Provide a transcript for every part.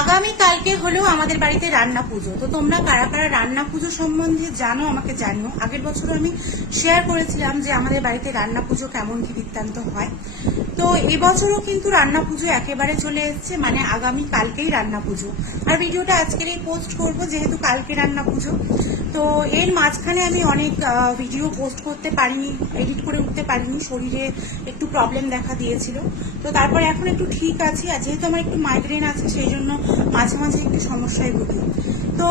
আগামী কালকে হলো আমাদের বাড়িতে রান্না পুজো। তো তোমরা কারা কারা রান্না পুজো সম্বন্ধে জানো আমাকে জানিও। আগের বছর আমি শেয়ার করেছিলাম যে আমাদের বাড়িতে রান্না পুজো কেমন কি বৃত্তান্ত হয়। তো এবছরও কিন্তু রান্না পুজো একেবারে চলে এসছে মানে আগামী কালকেই রান্না পুজো। আর ভিডিওটা আজকের এই পোস্ট করব, যেহেতু কালকে রান্না পুজো। তো এর মাঝখানে আমি অনেক ভিডিও পোস্ট করতে পারিনি এডিট করে উঠতে পারিনি, শরীরে একটু প্রবলেম দেখা দিয়েছিল। তো তারপরে এখন একটু ঠিক আছি, আর যেহেতু আমার একটু মাইগ্রেন আছে, সেই জন্য মাঝে মাঝে একটু সমস্যায় ভুগি। তো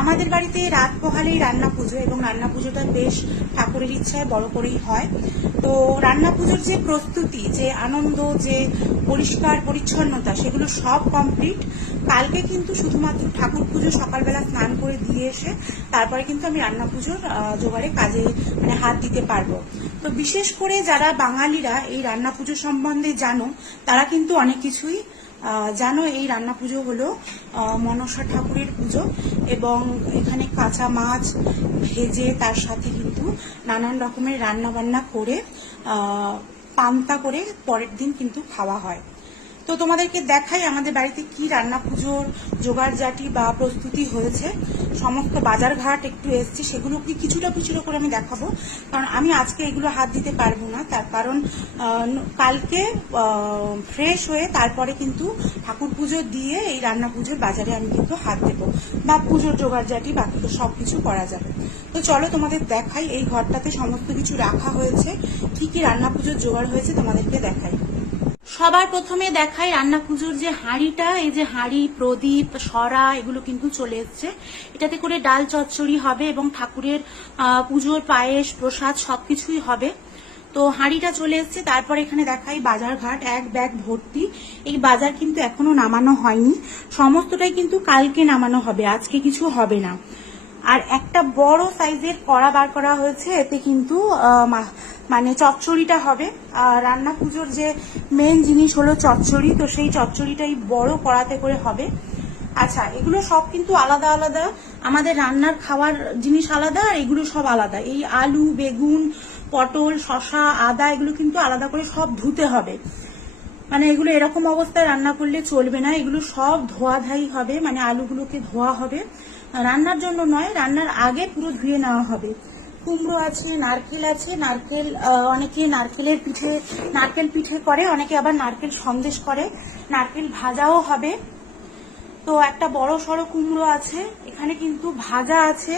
আমাদের বাড়িতে রাত পোহালেই রান্না পুজো, এবং রান্না পুজোটা বেশ ঠাকুরের ইচ্ছায় বড় করেই হয়। তো রান্না পুজোর যে প্রস্তুতি, যে আনন্দ, যে পরিষ্কার পরিচ্ছন্নতা, সেগুলো সব কমপ্লিট কালকে কিন্তু শুধুমাত্র ঠাকুর পুজো সকালবেলা স্নান করে দিয়ে এসে তারপরে কিন্তু আমি রান্না পুজোর জোগাড়ে কাজে মানে হাত দিতে পারব। তো বিশেষ করে যারা বাঙালিরা এই রান্না পুজো সম্বন্ধে জানো, তারা কিন্তু অনেক কিছুই জানো। এই রান্না পুজো হলো মনসা ঠাকুরের পুজো এবং এখানে কাঁচা মাছ ভেজে তার সাথে কিন্তু নানান রকমের রান্না বান্না করে পান্তা করে পরের দিন কিন্তু খাওয়া হয়। তো তোমাদেরকে দেখাই আমাদের বাড়িতে কি রান্না পুজোর জোগাড় জাটি বা প্রস্তুতি হয়েছে। সমস্ত বাজার ঘাট একটু এসছে, সেগুলো কি কিছুটা কিছুটা করে আমি দেখাবো। কারণ আমি আজকে এগুলো হাত দিতে পারব না, তার কারণ কালকে ফ্রেশ হয়ে তারপরে কিন্তু ঠাকুর পুজো দিয়ে এই রান্না পুজোর বাজারে আমি কিন্তু হাত দেবো বা পুজোর জোগাড় জাটি বাকি তো সব কিছু করা যাবে। তো চলো তোমাদের দেখাই এই ঘরটাতে সমস্ত কিছু রাখা হয়েছে, কি কি রান্না পুজোর জোগাড় হয়েছে তোমাদেরকে দেখাই। সবার প্রথমে দেখাই রান্না পুজোর যে হাঁড়িটা, এই যে হাঁড়ি, প্রদীপ, সরা, এগুলো কিন্তু চলে এসছে। এটাতে করে ডাল চচ্চড়ি হবে এবং ঠাকুরের পুজোর পায়েস, প্রসাদ সবকিছুই হবে। তো হাঁড়িটা চলে এসছে। তারপর এখানে দেখাই বাজার ঘাট এক ব্যাগ ভর্তি। এই বাজার কিন্তু এখনও নামানো হয়নি। সমস্তটাই কিন্তু কালকে নামানো হবে, আজকে কিছু হবে না। আর একটা বড় সাইজের কড়া বার করা হয়েছে, এতে কিন্তু মানে চচ্চড়িটা হবে। আর রান্না পুজোর যে মেন জিনিস হলো চচ্চড়ি, তো সেই চচ্চড়িটাই বড় কড়াতে করে হবে। আচ্ছা এগুলো সব কিন্তু আলাদা আলাদা। আমাদের রান্নার খাওয়ার জিনিস আলাদা আর এগুলো সব আলাদা। এই আলু, বেগুন, পটল শশা আদা এগুলো কিন্তু আলাদা করে সব ধুতে হবে। মানে এগুলো এরকম অবস্থায় রান্না করলে চলবে না। এগুলো সব ধোয়া ধাই হবে মানে আলুগুলোকে ধোয়া হবে। রান্নার জন্য নয়, রান্নার আগে পুরো ধুয়ে নেওয়া হবে। কুমড়ো আছে, নারকেল আছে, নারকেল অনেকে নারকেলের পিঠে, নারকেল পিঠে করে, অনেকে আবার নারকেল সন্দেশ করে। নারকেল ভাজাও হবে। তো একটা বড় সড়ো কুমড়ো আছে, এখানে কিন্তু ভাজা আছে।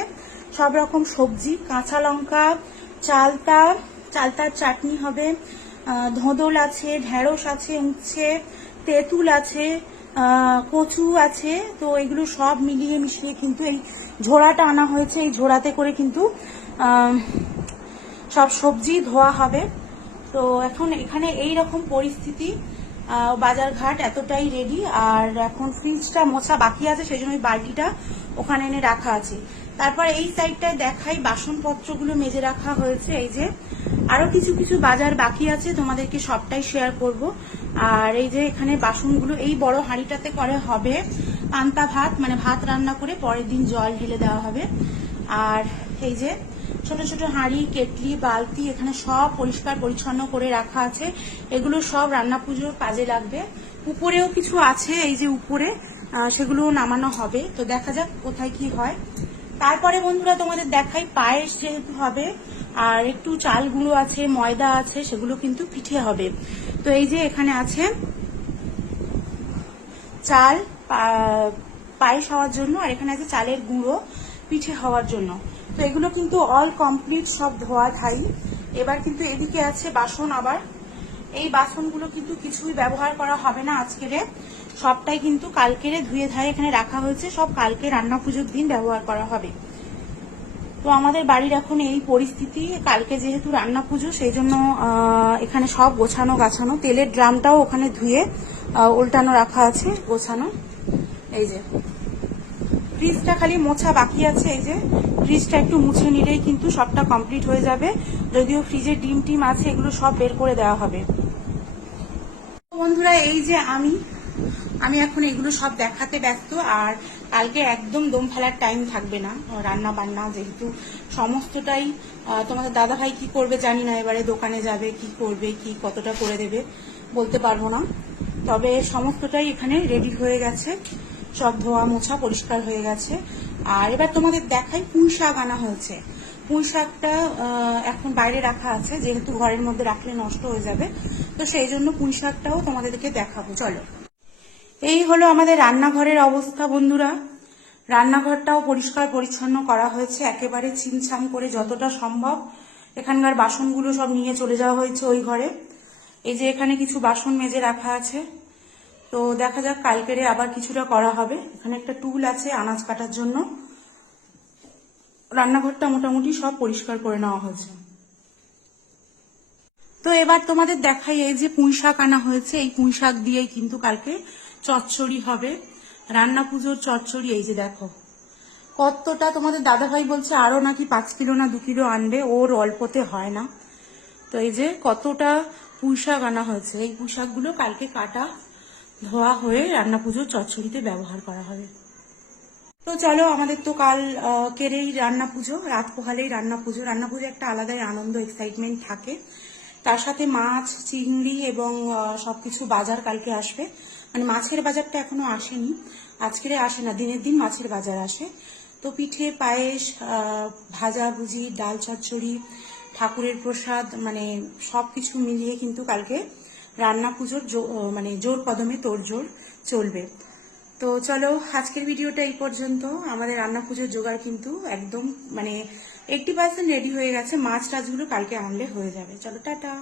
সব রকম সবজি, কাঁচা লঙ্কা, চালতা, চালতার চাটনি হবে। ধোঁদল আছে, ঢেঁড়স আছে, উচ্ছে, তেঁতুল আছে কচু আছে। তো এগুলো সব মিলিয়ে মিশিয়ে কিন্তু এই ঝোড়াটা আনা হয়েছে। এই ঝোড়াতে করে কিন্তু সব সবজি ধোয়া হবে। তো এখন এখানে এই রকম পরিস্থিতি। আহ, বাজারঘাট এতটাই রেডি আর এখন ফ্রিজটা মোছা বাকি আছে সেই জন্য বালতিটা ওখানে এনে রাখা আছে। তারপর এই সাইডটায় দেখাই বাসনপত্রগুলো মেজে রাখা হয়েছে। এই যে আরও কিছু কিছু বাজার বাকি আছে তোমাদেরকে সবটাই শেয়ার করব। আর এই যে এখানে বাসনগুলো এই বড় হাঁড়িটাতে করে হবে পান্তা ভাত মানে ভাত রান্না করে পরের দিন জল ঢেলে দেওয়া হবে। আর এই যে ছোট ছোট হাঁড়ি, কেটলি, বালতি এখানে সব পরিষ্কার পরিচ্ছন্ন করে রাখা আছে। এগুলো সব রান্না পুজোর কাজে লাগবে। উপরেও কিছু আছে এই যে উপরে সেগুলো নামানো হবে। তো দেখা যাক কোথায় কি হয়। তারপরে বন্ধুরা তোমাদের দেখাই পায়েস যেহেতু হবে, আর একটু চাল গুঁড়ো আছে, ময়দা আছে, সেগুলো কিন্তু পিঠে হবে। তো এই যে এখানে আছে চাল পায়েস হওয়ার জন্য, আর এখানে আছে চালের গুঁড়ো পিঠে হওয়ার জন্য। তো এগুলো কিন্তু অল কমপ্লিট সব ধোয়া ধাই। এবার কিন্তু এদিকে আছে বাসন আবার। এই বাসনগুলো কিন্তু কিছুই ব্যবহার করা হবে না আজকেরে। সবটাই কিন্তু কালকেরে ধুয়ে ধায়ে এখানে রাখা হয়েছে। সব কালকে রান্না পুজোর দিন ব্যবহার করা হবে। তো আমাদের বাড়ির এখন এই পরিস্থিতি। কালকে যেহেতু রান্না পুজো, সেই জন্য এখানে সব গোছানো গাছানো। তেলের ড্রামটাও ওখানে ধুয়ে উল্টানো রাখা আছে গোছানো। এই যে। ফ্রিজটা খালি মোছা বাকি আছে, এই যে ফ্রিজটা একটু মুছে নিলেই কিন্তু সবটা কমপ্লিট হয়ে যাবে। যদিও ফ্রিজে ডিম টিম আছে, এগুলো সব বের করে দেওয়া হবে। বন্ধুরা, এই যে আমি আমি এখন এগুলো সব দেখাতে ব্যস্ত, আর কালকে একদম দম ফেলার টাইম থাকবে না। রান্না বান্না যেহেতু সমস্তটাই তোমাদের দাদা ভাই কি করবে জানি না, এবারে দোকানে যাবে, কি করবে, কি কতটা করে দেবে বলতে পারব না। তবে সমস্তটাই এখানে রেডি হয়ে গেছে। সব ধোয়া মোছা পরিষ্কার হয়ে গেছে। আর এবার তোমাদের দেখাই পুঁই শাক আনা হয়েছে। পুঁই শাকটা এখন বাইরে রাখা আছে, যেহেতু ঘরের মধ্যে রাখলে নষ্ট হয়ে যাবে। তো সেই জন্য পুঁই শাকটাও তোমাদেরকে দেখাবো। চলো। এই হলো আমাদের রান্নাঘরের অবস্থা বন্ধুরা। রান্নাঘরটাও পরিষ্কার পরিচ্ছন্ন করা হয়েছে। একেবারে ছিমছাম করে যতটা সম্ভব এখানকার বাসনগুলো সব নিয়ে চলে যাওয়া হয়েছে ওই ঘরে। এই যে এখানে কিছু বাসন মেজে রাখা আছে। তো দেখা যাক, কালকেরে আবার কিছুটা করা হবে। এখানে একটা টুল আছে আনাজ কাটার জন্য। রান্নাঘরটা মোটামুটি সব পরিষ্কার করে নেওয়া হয়েছে। তো এবার তোমাদের দেখাই এই যে পুঁই শাক আনা হয়েছে। এই পুঁই শাক দিয়েই কিন্তু কালকে চচ্চড়ি হবে। রান্না পুজোর চচ্চড়ি, এই যে দেখো। কতটা তোমাদের দাদাভাই বলছে আরও নাকি পাঁচ কিলো না দু কিলো আনবে, ওর অল্পতে হয় না। তো এই যে কতটা পুঁই শাক আনা হয়েছে। এই পুঁই শাকগুলো কালকে কাটা ধোয়া হয়ে রান্না পুজোর চচ্চড়িতে ব্যবহার করা হবে। তো চলো, আমাদের তো কাল কেরেই রান্না পুজো, রাত পোহালেই রান্না পুজো। রান্না পুজো একটা আলাদাই আনন্দ এক্সাইটমেন্ট থাকে। তার সাথে মাছ, চিংড়ি এবং সবকিছু বাজার কালকে আসবে। মানে মাছের বাজারটা এখনও আসেনি। আজকের আসে না, দিনের দিন মাছের বাজার আসে। তো পিঠে, পায়েস ভাজা ভুজি, ডাল চচ্চড়ি, ঠাকুরের প্রসাদ মানে সবকিছু মিলিয়ে কিন্তু কালকে রান্না পুজোর মানে জোর কদমে তোড়জোড় চলবে। তো চলো, আজকের ভিডিওটা এই পর্যন্ত। আমাদের রান্না পুজোর জোগাড় কিন্তু একদম মানে এইটটি পার্সেন্ট রেডি হয়ে গেছে। মাছ টাছগুলো কালকে আনলে হয়ে যাবে। চলো, টাটা।